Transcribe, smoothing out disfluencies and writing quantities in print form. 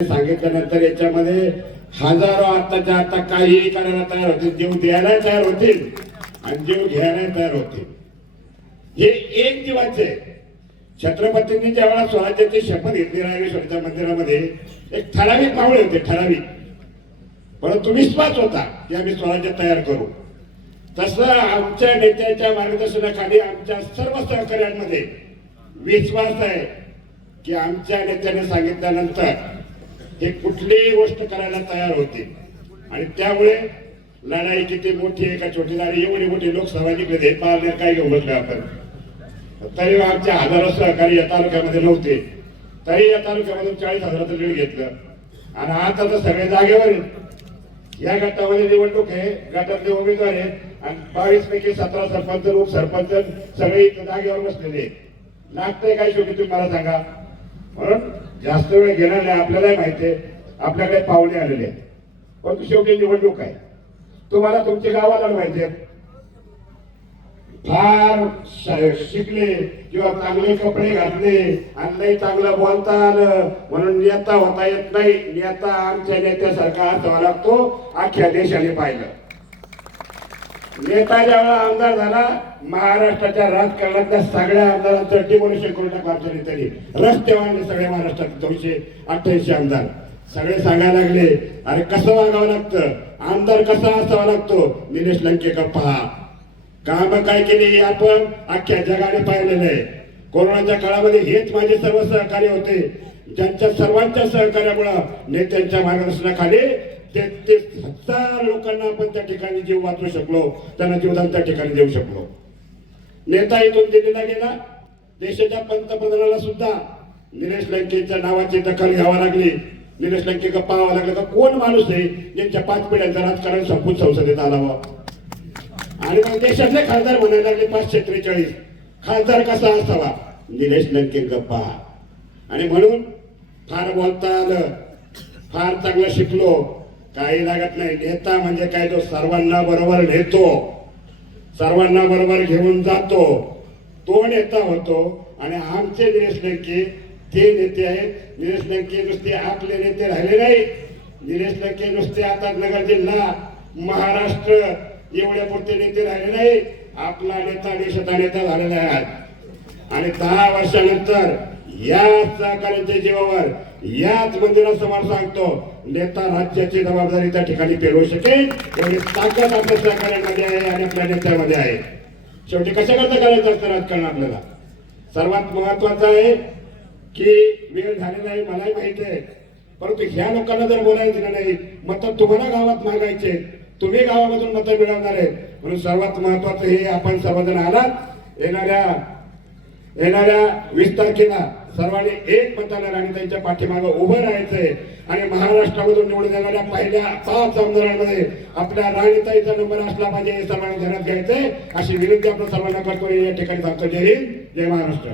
सांगितल्यानंतर याच्यामध्ये हजारो आताच्या आता काहीही करायला तयार होतील, जीव द्यायला तयार होतील आणि जीव घ्यायला तयार होतील. हे एक जीवाचे. छत्रपतींनी ज्यावेळेला स्वराज्याची शपथ घेतली रायरेश्वरच्या मंदिरामध्ये, एक ठराविक मावळे होते, ठराविक, परंतु विश्वास होता की आम्ही स्वराज्य तयार करू. तसं आमच्या नेत्याच्या मार्गदर्शनाखाली आमच्या सर्व सहकार्यांमध्ये विश्वास आहे की आमच्या नेत्याने सांगितल्यानंतर हे कुठलीही गोष्ट करायला तयार होते. आणि त्यामुळे लढाई किती मोठी आहे का छोटी झाली, एवढी मोठी लोकसभा जिंकली, पारनेर काय घेऊन बसले आपण. तरी आमच्या हजारो सहकारी या तालुक्यामध्ये नव्हते, तरी या तालुक्यामधून 40,000चं लीड घेतलं. आणि आता तर सगळे जागेवर आहेत. या गटामध्ये निवडणूक आहे, गटातले उमेदवार आहेत आणि 22 पैकी 17 सरपंच, उपसरपंच सगळे जागेवर बसलेले. लागतंय काय शेवटी तुम्ही मला सांगा. म्हणून जास्त वेळ घेणार नाही. आपल्यालाही माहिती आहे आपल्याकडे पाहुणे आलेले आहेत, परंतु शेवटी निवडणूक आहे. तुम्हाला तुमच्या गावाला माहिती आहे, फार शिकले किंवा चांगले कपडे घातले आणि नाही चांगलं बोलता आलं म्हणून नेता होता येत नाही. नेता आमच्या नेत्यासारखा असावा लागतो. अख्ख्या देशाने पाहिलं. नेता ज्यावेळेला आमदार झाला, महाराष्ट्राच्या राजकारणातल्या सगळ्या आमदारांचं डिमोलिशन करून टाकलं आमच्या नेत्यांनी. रस्ते बांधले सगळ्या महाराष्ट्रात. 288 आमदार सगळे सांगायला लागले, अरे कसं वागावं लागतं, आमदार कसा असावा लागतो. निलेश लंकेकर पहा, काम काय केली आपण अख्ख्या जगाने पाहिलेलं आहे. कोरोनाच्या काळामध्ये हेच माझे सर्व सहकारी होते, ज्यांच्या सर्वांच्या सहकार्यामुळे नेत्यांच्या मार्गदर्शनाखाली 33,000 लोकांना आपण त्या ठिकाणी जीव वाचवू शकलो, त्यांना जीवदान त्या ठिकाणी देऊ शकलो. नेता इथून दिल्लीला गेला, देशाच्या पंतप्रधानाला सुद्धा निलेश लंकेच्या नावाची दखल घ्यावी लागली. निलेश लंकेकर पाहावं लागलं का कोण माणूस आहे ज्यांच्या 5 पिढ्यांचं राजकारण संपून संसदेत आला. आणि मग देशातले खासदार म्हणायला लागले 543 खासदार कसा असावा, निलेश लंकेकर पहा. आणि म्हणून फार बोलता आलं, फार चांगलं शिकलो, काही लागत नाही. नेता म्हणजे काय, जो सर्वांना बरोबर नेतो, सर्वांना बरोबर घेऊन जातो, तो नेता होतो. आणि आमचे निलेश लंके ते नेते आहेत. निलेश लंके नुसते आपले नेते राहिले नाही. निलेश लंके नुसते आता नगर जिल्हा, महाराष्ट्र एवढ्या पुरते नेते राहिले नाही. आपला नेता देशाचा नेता झालेला आहे. आणि 10 वर्षानंतर या सहकार्यांच्या जीवावर, याच मंदिरासमोर सांगतो, नेता राज्याची जबाबदारी त्या ठिकाणी पेलवू शकेल एवढी ताकद आपल्या सहकार्यांमध्ये आहे आणि आपल्या नेत्यामध्ये आहे. शेवटी कशा करता करायचं असतं राजकारण आपल्याला. सर्वात महत्वाचं आहे की वेळ झालेला आहे, मलाही माहिती आहे, परंतु ह्या लोकांना जर बोलायला दिलं नाही, मत तुम्हाला गावात मागायचे, तुम्ही गावामधून मतं मिळवणार आहे. म्हणून सर्वात महत्वाचं हे, आपण सर्वजण आलात. येणाऱ्या 20 तारखेला सर्वांनी एक मताने राणीताईंच्या पाठीमागे उभं राहायचंय. आणि महाराष्ट्रामधून निवडून येणाऱ्या पहिल्या 5 आमदारांमध्ये आपल्या राणीताईचा नंबर असला पाहिजे, हे सर्वांनी ध्यानात घ्यायचंय. अशी विनंती आपण सर्वांना करतो. या ठिकाणी सांगतो. जय हिंद, जय महाराष्ट्र.